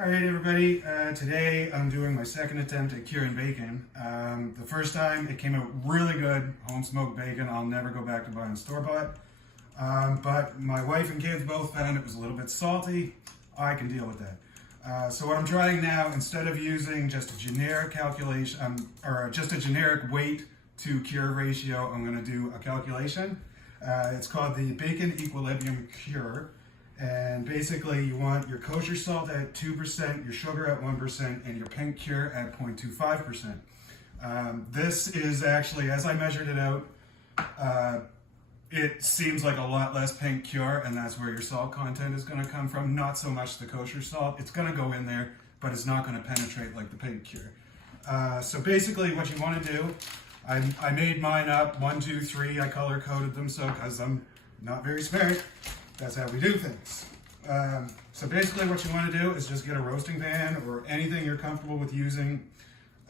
Alright everybody, today I'm doing my second attempt at curing bacon. The first time it came out really good, home smoked bacon. I'll never go back to buying store-bought. But my wife and kids both found it was a little bit salty. I can deal with that. So what I'm trying now, instead of using just a generic calculation, or just a generic weight to cure ratio, I'm going to do a calculation. It's called the Bacon Equilibrium Cure. And basically you want your kosher salt at 2%, your sugar at 1%, and your pink cure at 0.25%. This is actually, as I measured it out, it seems like a lot less pink cure, and that's where your salt content is going to come from. Not so much the kosher salt. It's going to go in there, but it's not going to penetrate like the pink cure. So basically what you want to do, I made mine up 1, 2, 3. I color coded them so because I'm not very smart. That's how we do things. So basically what you want to do is just get a roasting pan or anything you're comfortable with using,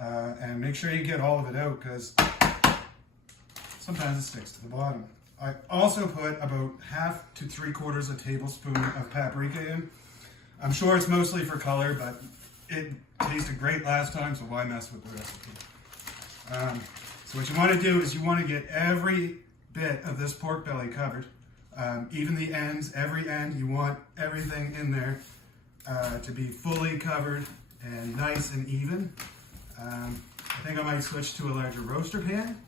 and make sure you get all of it out because sometimes it sticks to the bottom. I also put about 1/2 to 3/4 a tablespoon of paprika in. I'm sure it's mostly for color, but it tasted great last time, so why mess with the recipe? So what you want to do is you want to get every bit of this pork belly covered. Even the ends, every end, you want everything in there to be fully covered and nice and even. I think I might switch to a larger roaster pan,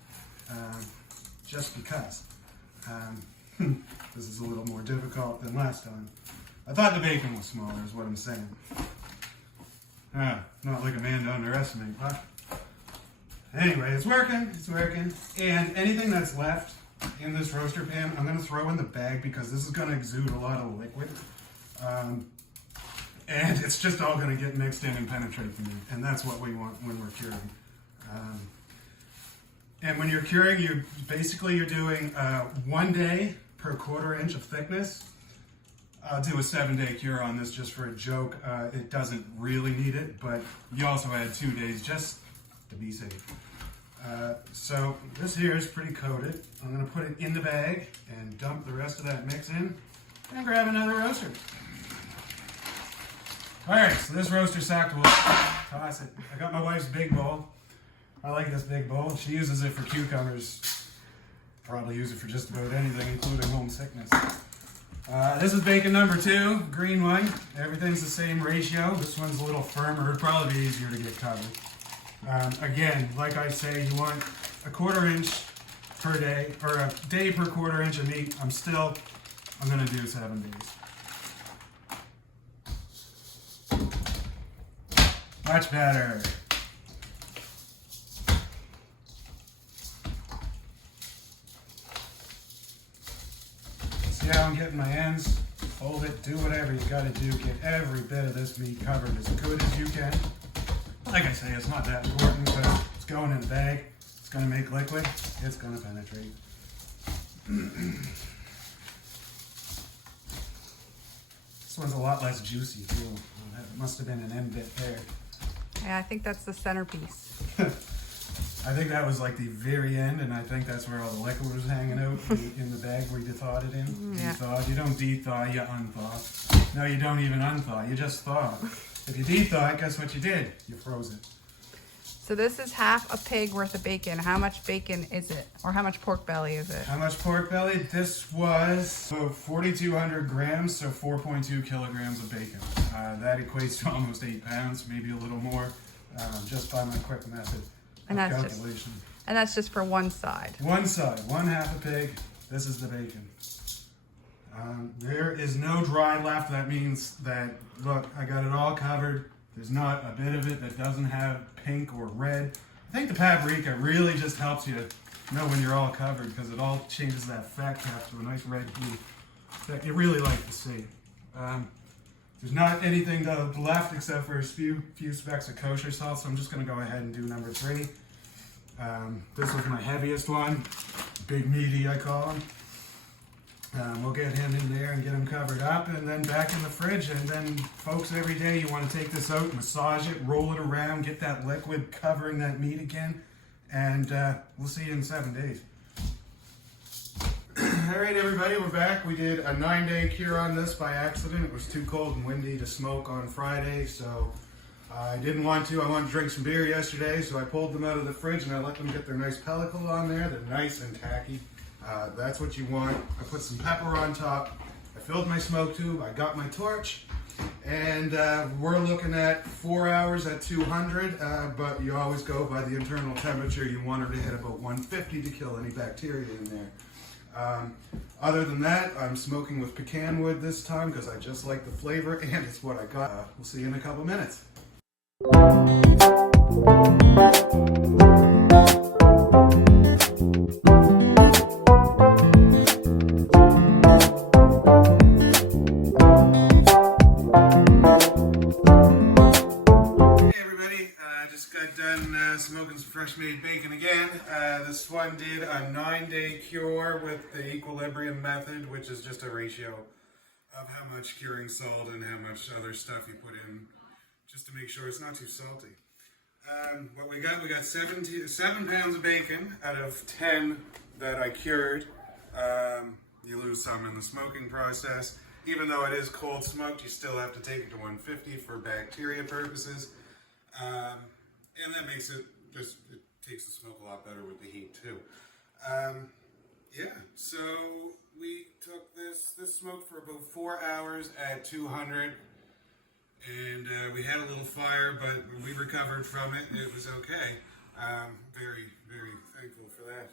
just because. This is a little more difficult than last time. I thought the bacon was smaller is what I'm saying. Not like a man to underestimate, huh? Anyway, it's working, and anything that's left in this roaster pan, I'm going to throw in the bag because this is going to exude a lot of liquid. And it's just all going to get mixed in and penetrate the meat. And that's what we want when we're curing. And when you're curing, you're doing 1 day per 1/4 inch of thickness. I'll do a 7-day cure on this just for a joke. It doesn't really need it, but you also add 2 days just to be safe. So this here is pretty coated. I'm going to put it in the bag and dump the rest of that mix in and grab another roaster. Alright, so this roaster sucked. We'll toss it. I got my wife's big bowl. I like this big bowl. She uses it for cucumbers. Probably use it for just about anything, including homesickness. This is bacon number 2, green one. Everything's the same ratio. This one's a little firmer. It'll probably be easier to get covered. Again, like I say, you want a 1/4 inch per day, or a day per 1/4 inch of meat. I'm going to do 7 days. Much better. See how I'm getting my ends? Hold it, do whatever you got to do. Get every bit of this meat covered as good as you can. Like I say, it's not that important because it's going in the bag. It's going to make liquid. It's going to penetrate. This one's a lot less juicy too. It must have been an end bit there. Yeah, I think that's the centerpiece. I think that was like the very end, and I think that's where all the liquid was hanging out in the bag where you thawed it in. Yeah. You don't de-thaw, you unthaw. No, you don't even unthaw, you just thaw. If you de-thaw it, guess what you did? You froze it. So this is 1/2 a pig worth of bacon. How much bacon is it? Or how much pork belly is it? How much pork belly? This was 4,200 grams, so 4.2 kilograms of bacon. That equates to almost 8 pounds, maybe a little more, just by my quick method of calculation. And that's just for one side. One side, 1/2 a pig. This is the bacon. There is no dry left. That means that, look, I got it all covered. There's not a bit of it that doesn't have pink or red. I think the paprika really just helps you know when you're all covered because it all changes that fat cap to a nice red hue that you really like to see. There's not anything left except for a few specks of kosher salt, so I'm just going to go ahead and do number 3. This was my heaviest one, big meaty I call him. We'll get him in there and get him covered up and then back in the fridge. And then, folks, every day you want to take this out, massage it, roll it around, get that liquid covering that meat again. And we'll see you in 7 days. All right, everybody, we're back. We did a 9-day cure on this by accident. It was too cold and windy to smoke on Friday, so I didn't want to. I wanted to drink some beer yesterday, so I pulled them out of the fridge and I let them get their nice pellicle on there. They're nice and tacky. That's what you want. I put some pepper on top. I filled my smoke tube. I got my torch. And we're looking at 4 hours at 200, but you always go by the internal temperature. You want her to hit about 150 to kill any bacteria in there. Other than that, I'm smoking with pecan wood this time because I just like the flavor and it's what I got. We'll see you in a couple minutes. Smoking some fresh made bacon again. This one did a 9-day cure with the equilibrium method, which is just a ratio of how much curing salt and how much other stuff you put in, just to make sure it's not too salty. What we got 7 pounds of bacon out of 10 that I cured. You lose some in the smoking process. Even though it is cold smoked, you still have to take it to 150 for bacteria purposes. And that makes it takes the smoke a lot better with the heat too. Yeah, so we took this smoked for about 4 hours at 200, and we had a little fire, but we recovered from it. It was okay. Very, very thankful for that.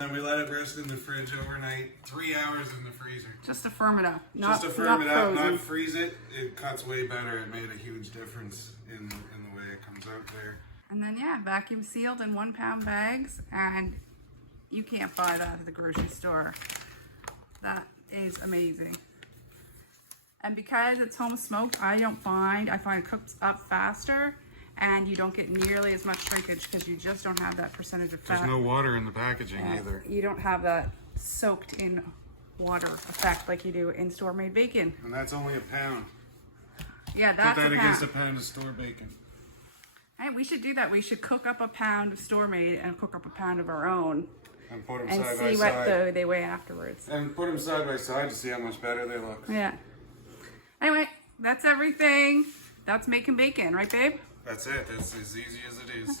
And we let it rest in the fridge overnight, 3 hours in the freezer. Just to firm it up. Just to firm it up, not freeze it. It cuts way better. It made a huge difference in the way it comes out there. And then, yeah, vacuum sealed in 1 pound bags, and you can't buy that at the grocery store. That is amazing. And because it's home smoked, I find it cooks up faster, and you don't get nearly as much shrinkage because you just don't have that percentage of fat. There's no water in the packaging either. You don't have that soaked in water effect like you do in store-made bacon. And that's only a pound. Yeah, that's Put that a pound. against a pound of store bacon. Hey, we should do that. We should cook up a pound of store-made and cook up a pound of our own. And put them And side see by what side. they weigh afterwards. And put them side by side to see how much better they look. Yeah. Anyway, that's everything. That's making bacon, right, babe? That's it. That's as easy as it is.